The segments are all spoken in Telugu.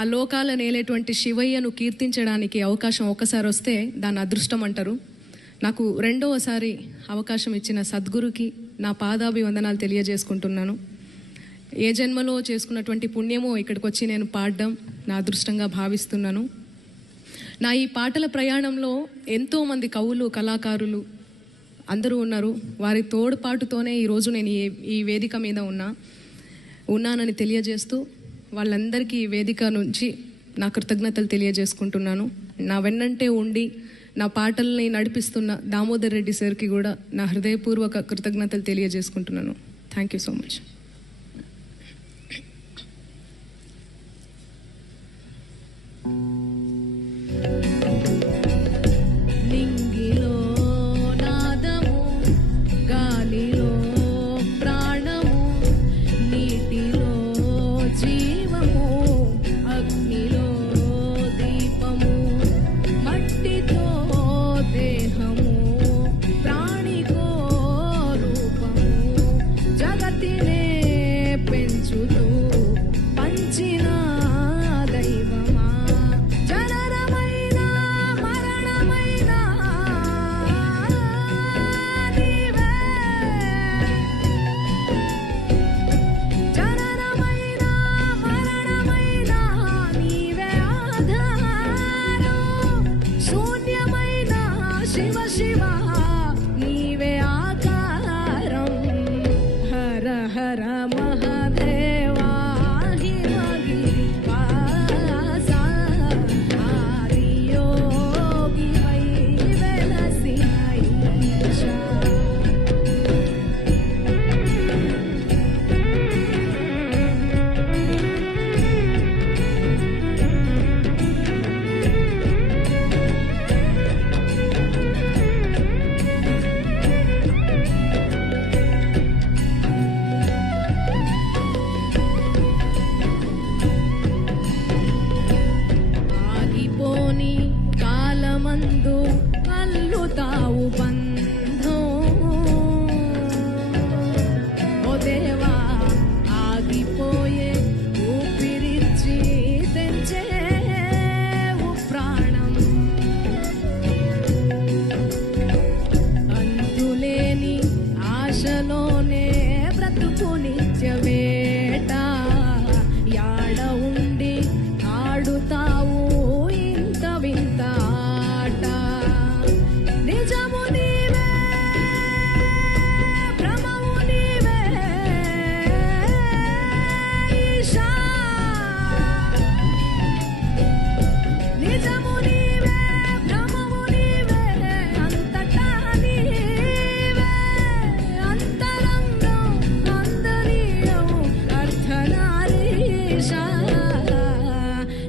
ఆ లోకాల నేలేటువంటి శివయ్యను కీర్తించడానికి అవకాశం ఒక్కసారి వస్తే దాన్ని అదృష్టం అంటారు. నాకు రెండవసారి అవకాశం ఇచ్చిన సద్గురుకి నా పాదాభివందనాలు తెలియజేసుకుంటున్నాను. ఏ జన్మలో చేసుకున్నటువంటి పుణ్యమో ఇక్కడికి వచ్చి నేను పాడడం నా అదృష్టంగా భావిస్తున్నాను. నా ఈ పాటల ప్రయాణంలో ఎంతోమంది కవులు, కళాకారులు అందరూ ఉన్నారు. వారి తోడ్పాటుతోనే ఈరోజు నేను ఈ వేదిక మీద ఉన్నానని తెలియజేస్తూ వాళ్ళందరికీ ఈ వేదిక నుంచి నా కృతజ్ఞతలు తెలియజేసుకుంటున్నాను. నా వెన్నంటే ఉండి నా పాటల్ని నడిపిస్తున్న దామోదర్ రెడ్డి సార్కి కూడా నా హృదయపూర్వక కృతజ్ఞతలు తెలియజేసుకుంటున్నాను. Thank you so much.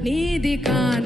నీది కా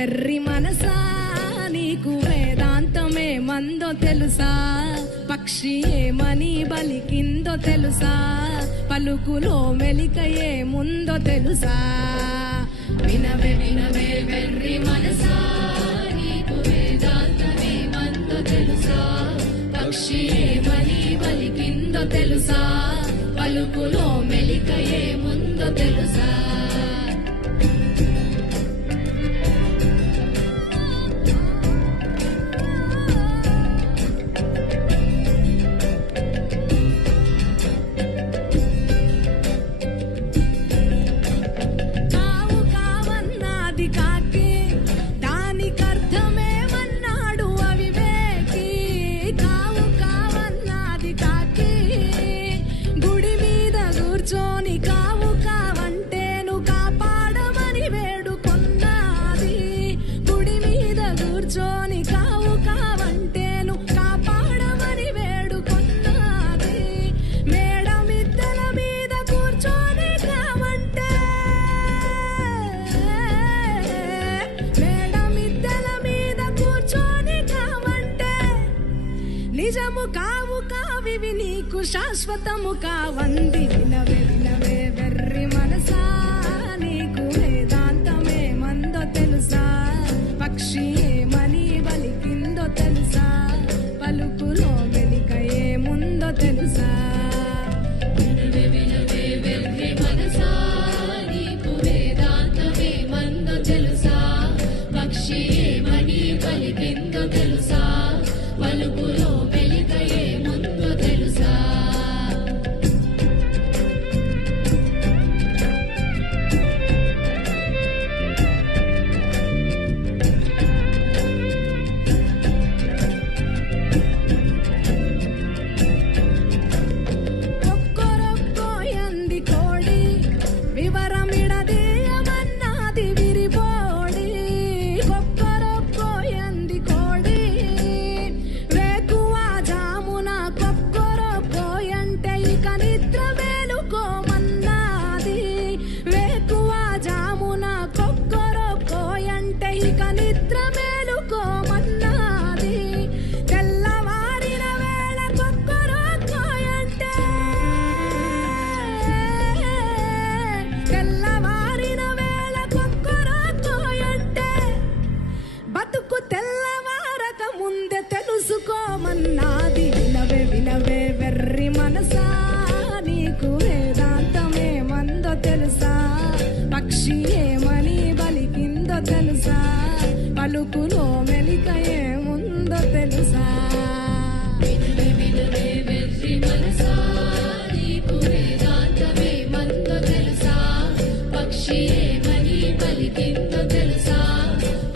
వెర్రి మనసా నీకు వేదాంతమే మందో తెలుసా, పక్షి ఏమని బలికిందో తెలుసా, పలుకులో మెలికయే ముందో తెలుసా. వినవే వినవే వెర్రి మనసా నీకు వేదాంతమే మందో తెలుసా, పక్షి ఏమని బలికిందో తెలుసా, పలుకులో మెలికయే ముందో తెలుసా. నిజము కావు కావివి నీకు శాశ్వతము కావంది. వినవే వినవే వెర్రి మనసా నీకు వేదాంతమే మందో తెలుసా, పక్షి ఏమని బలికిందో తెలుసా, పలుకులో మెలికయే ముందో తెలుసా. వినవే వినవే వెర్రి మనసా నీకు వేదాంతమే మందో తెలుసా, పక్షి ఏమని బలికిందో తెలుసా, పలుకులో మెలికయే ముందో తెలుసా. ఒక్కొరొక్కో ఎంది కోడి వివరమిడదీయమన్నది విరిబోడి, ఒక్కొరొక్కో ఎంది కోడి వేకువ జామున కొక్కొరొక్కో అంటే ఇక నిద్ర మేలుకోమన్నది, వేకువ జామున కొక్కొరొక్కో అంటే ఇక నిద్ర మేలుకోమన్నది, తెల్లవారిన వేళ కొక్కొరొక్కో అంటే, తెల్లవారిన వేళ కొక్కొరొక్కో అంటే బతుకు తెల్లవారక ముందే తెలుసుకోమన్నది. వినవే వినవే వెర్రి మనసా నీకు వేదాంతమే మందో తెలుసా, పక్షి ఏమని బలికిందో తెలుసా, పలుకులో మెలికయే ముందో తెలుసా. వినవే వినవే వెర్రి మనసా నీకు వేదాంతమే మందో తెలుసా, పక్షి ఏమని బలికిందో తెలుసా,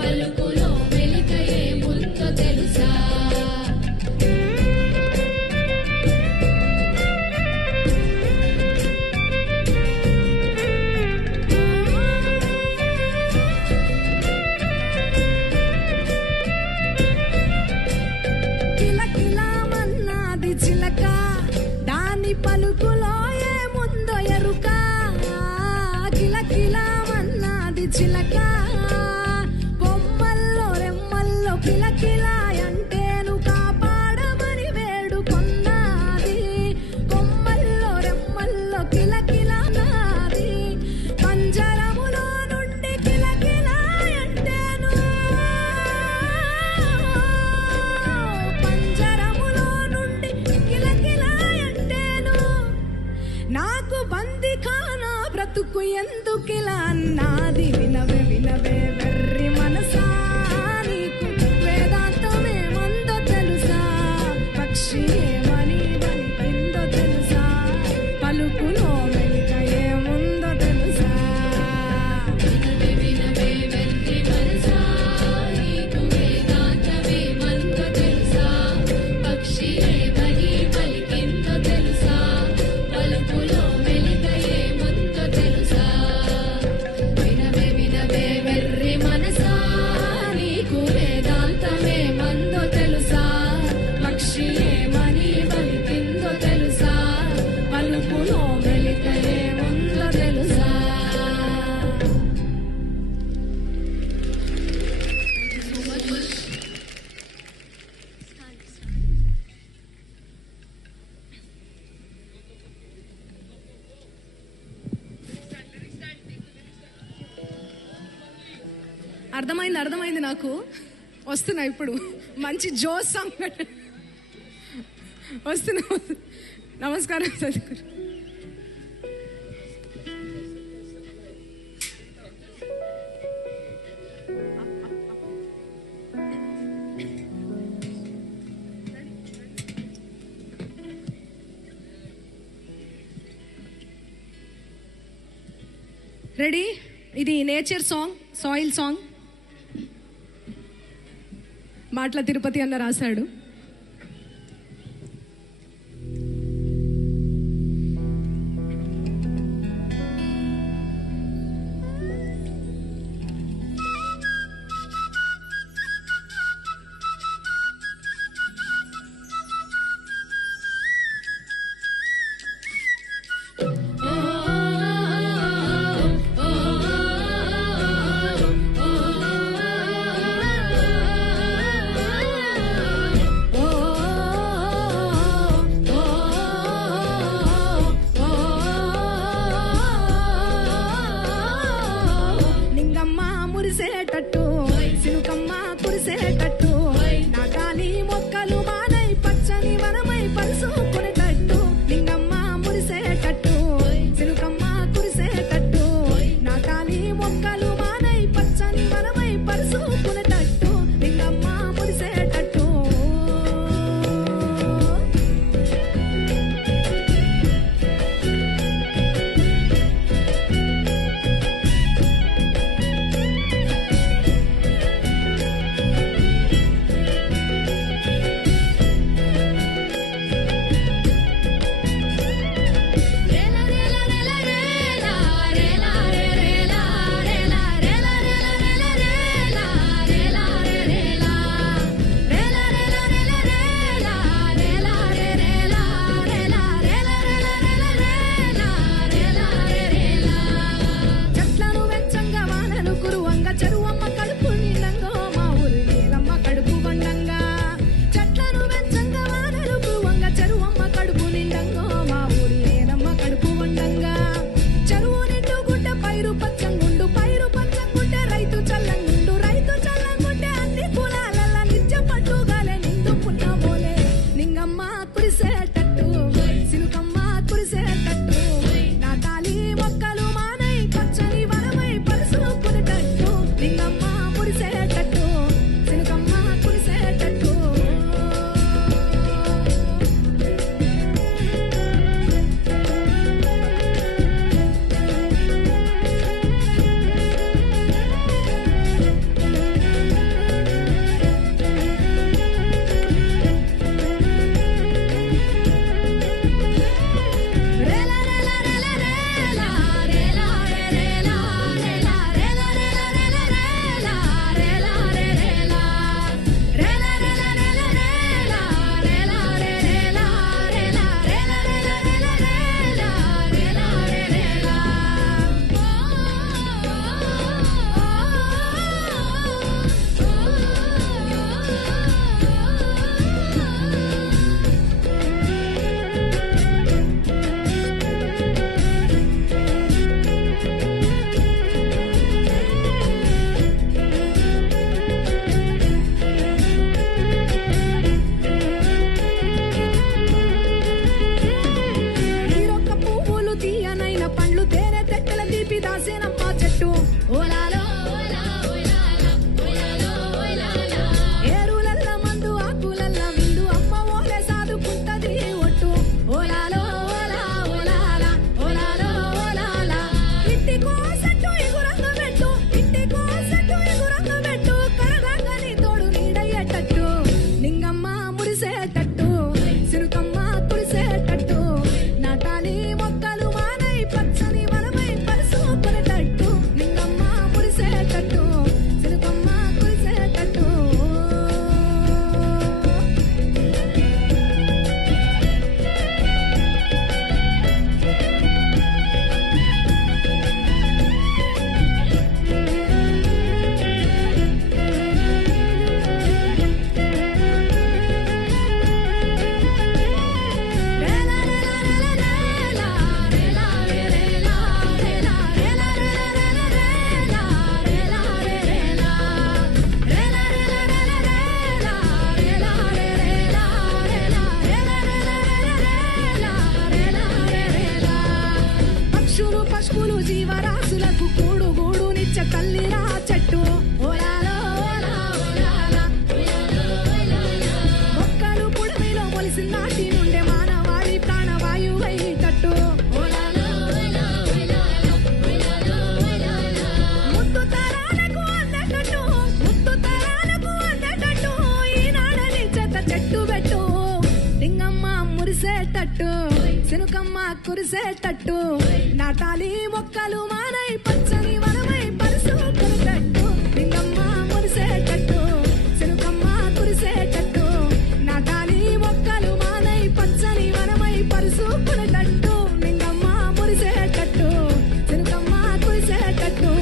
పలుకులో మెలికయే ముందో తెలుసా. అర్థమైంది నాకు. వస్తున్నా ఇప్పుడు. మంచి జోస్ సాంగ్ వస్తున్నా. నమస్కారం సద్గురు. రెడీ? ఇది నేచర్ సాంగ్, సాయిల్ సాంగ్. మాటల తిరుపతి అన్న రాశాడు. జీవరాశులకు కూడు గూడు నిచ్చ తల్లిరా చెట్టు ఓలాలో ఓలా ఓలాలా. మొక్కలు పుడమిలో మొలిసిన నాటి నుండే మానవాళి ప్రాణవాయువై తట్టు ఓలాలో ఓలా ఓలాలా. ముద్దు తరాలకు అందటట్టు ముద్దు తరాలకు అందటట్టు ఈనాడని చెత్త చెట్టు పెట్టు లింగమ్మ మురిసేటట్టు సినుకమ్మ కురిసేటట్టు నాటాలి మొక్కలు మానై పచ్చని వనమై పరుసుకునేటట్టు లింగమ్మ మురిసేటట్టు సినుకమ్మ కురిసేటట్టు నాటాలి మొక్కలు మానై పచ్చని వనమై పరుసుకునేటట్టు లింగమ్మ మురిసేటట్టు సినుకమ్మ కురిసేటట్టు.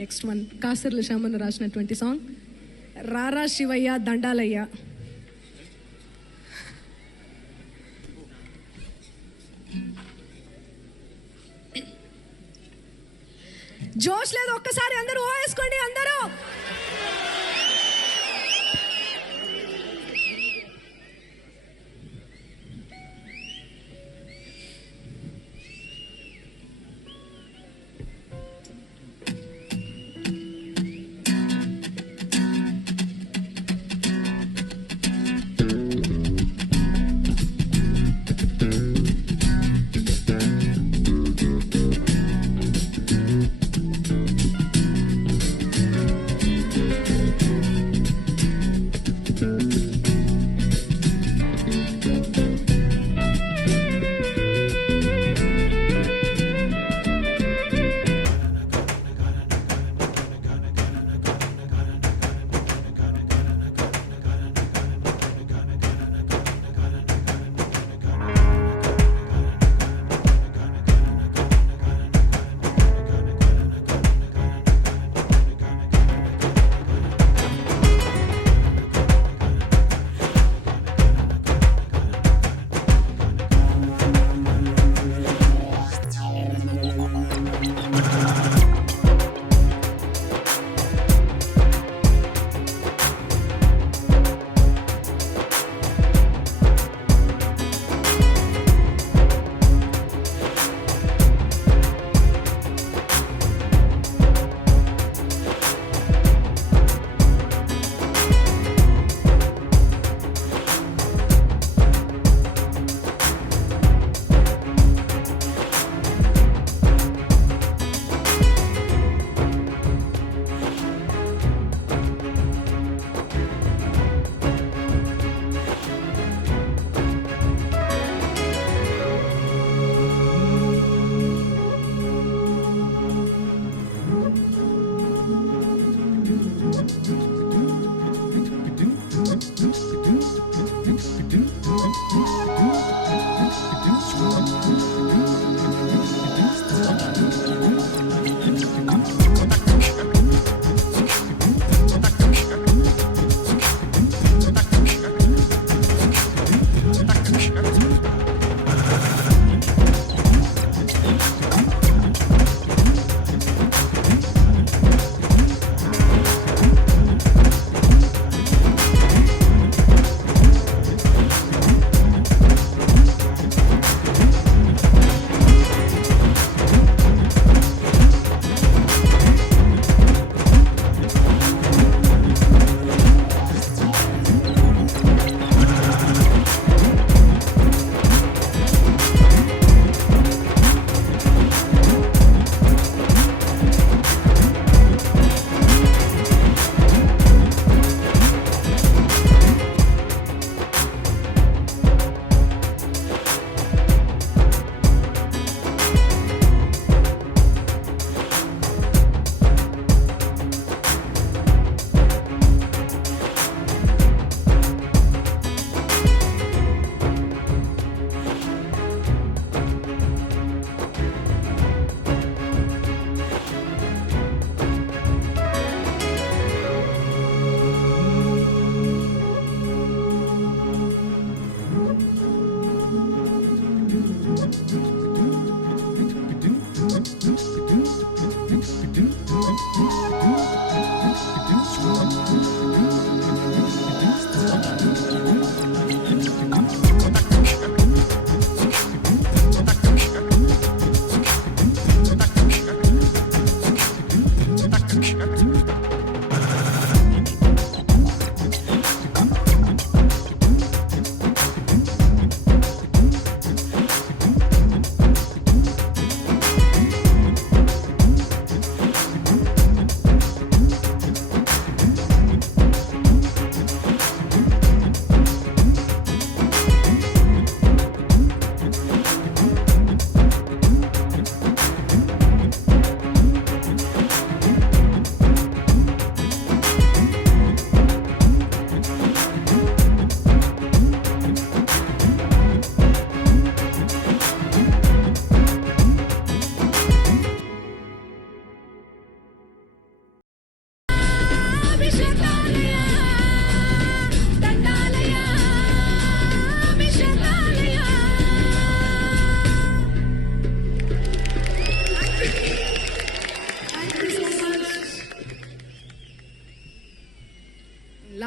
నెక్స్ట్ వన్ కాసర్ల శ్యామను రాసినటువంటి సాంగ్ రారా శివయ్య దండాలయ్య. జోష్ లేదు, ఒక్కసారి అందరూ ఓ వేసుకోండి అందరూ.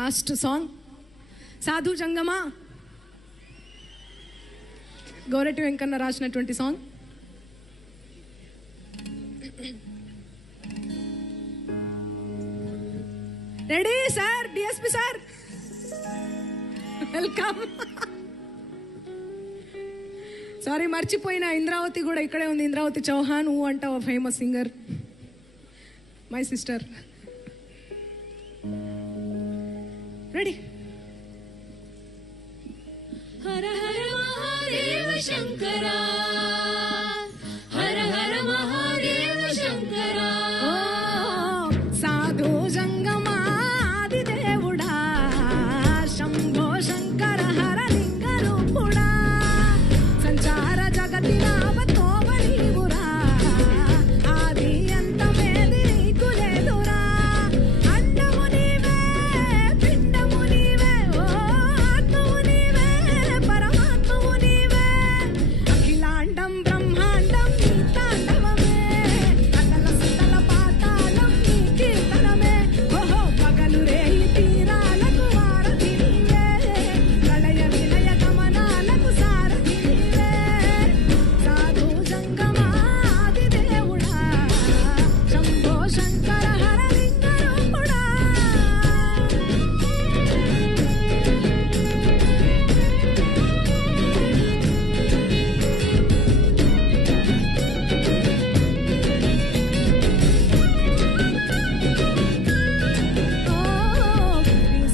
లాస్ట్ సాంగ్ సాధు జంగమా, గోరటి వెంకన్న రాసినటువంటి song. Ready sir, DSP sir, welcome. Sorry మర్చిపోయిన, ఇంద్రావతి కూడా ఇక్కడే ఉంది. ఇంద్రావతి చౌహాన్, ఊ అంట famous singer, my sister. Ready. Hara Hara Mahadeva Shankara, Hara Hara Mahadeva Shankara. సాధు జంగమాది దేవుడా, శంభో శంకర హర లింగ రూపుడా, సంచార జగతి నావతోవ నీవురా, ఆది అంతమేది నీకు లేదురా. అండము నీవే, పిండము నీవే, ఓ ఆత్మవు నీవే, పరమాత్మవు నీవే, అఖిలాండం బ్రహ్మాండం నీ తాండవమే, అతల సుతల పాతాళం నీ కీర్తనమే. ఓహో పగలు రేయి తీరాలకు వారధి నీవే, ప్రళయ విలయ గమనాలకు సారథి నీవే. సాధు జంగమాది దేవుడా, శంభో శంకర హర లింగ రూపుడా.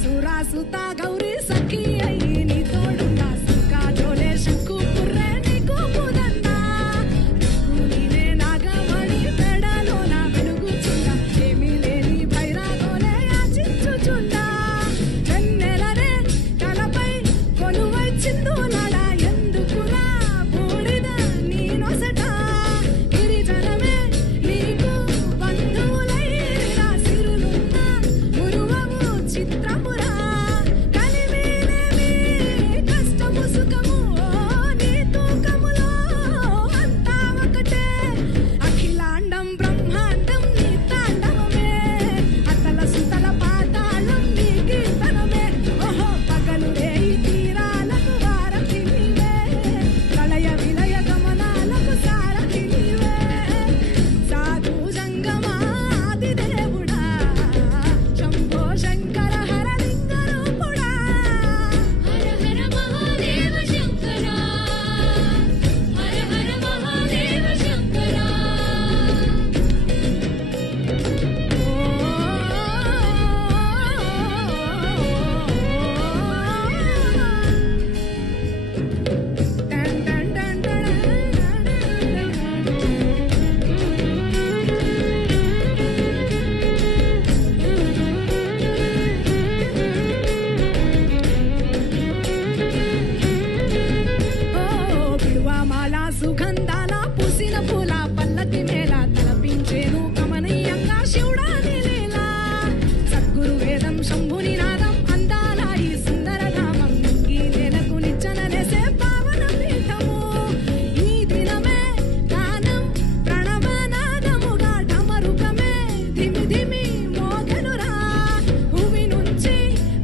సురాసుత గౌరీ సఖి అయ్యి నీ తోడున్నా, సుఖా జోలే శంకు పుర్రే నీకు పుదన్నా. నీనే నాగమణి పెడలో నా వెలుగుచుండా, ఏమీ లేని భైరాగోలే యాచించుచుండా. వెన్నెలనే తలపై కొలువై చిందులాడా, ఎందుకురా బూడిద నీ నొసట. గిరిజనమే నీకు బంధువులైరా, సిరులున్న మురువము చిత్రమురా. కలిమినేమి కష్టము సుఖము, నీ తూకములో అంతా ఒకటే. అఖిలాండం బ్రహ్మాండం నీ తాండవమే, అతల సుతల పాతాళం నీ కీర్తనమే. ఓహో పగలు రేయి తీరాలకు వారధి నీవే, ప్రళయ విలయ గమనాలకు సారథి నీవే. సాధు జంగమాది దేవుడా, శంభో శంకర హర లింగ రూపుడా. హర హర మహాదేవ శంకరా, హర హర మహాదేవ శంకరా. టన్ టన్ టన్ టన్. బిల్వమాల సుగంధాల పూసిన పూల పల్లకి మేళ తలపించేను కమనీయంగా శివుడా నిలీలా. సద్గురు వేదం శంభుని నాదం అందాల ఈ సుందర నామం, ఈ నేలకు నిచ్చనలేసే పావన పీఠము. ఈ దినమే గానం ప్రణవనాదముగా ఢమరుకమే ధిమి ధిమి మోగెనురా. భూమి నుంచి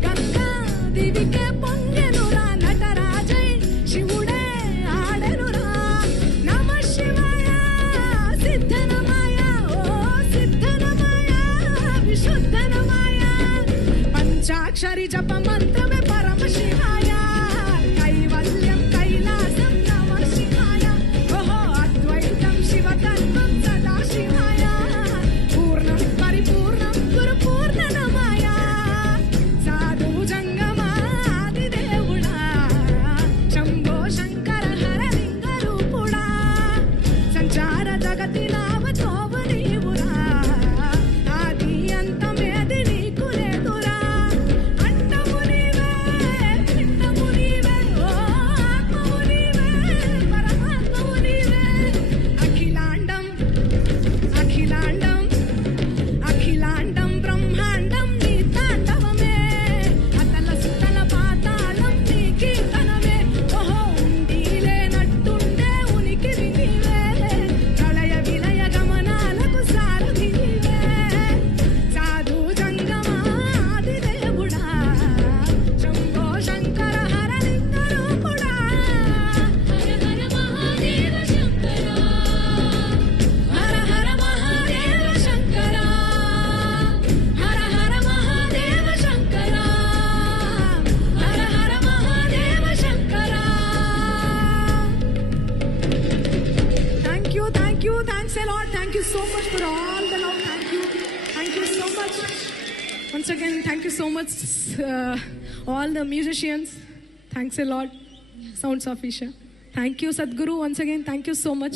గంగా దివికే పొంగెనురా, నటరాజై శివుడే ఆడెనురా. నమ శివాయ సిద్ధనమాయ, ఓ సిద్ధనమాయ విశుద్ధనమాయ. పంచాక్షరి జప మంత్రమే పరమ శివాయ, కైవల్యం కైలాసం నమ శివాయ. ఓహో అద్వైతం శివతత్వం సదా శివాయ, పూర్ణం పరిపూర్ణం గురు పూర్ణనమాయ. సాధు జంగమాది దేవుడా, శంభో శంకర హర లింగ రూపుడా, సంచార జగతి నావతోవ నీవురా, ఆది అంతమేది నీకు లేదురా. అండము నీవే, once again, thank you so much, all the musicians. Thanks a lot, Sounds of Isha. Thank you, Sadhguru. Once again, thank you so much.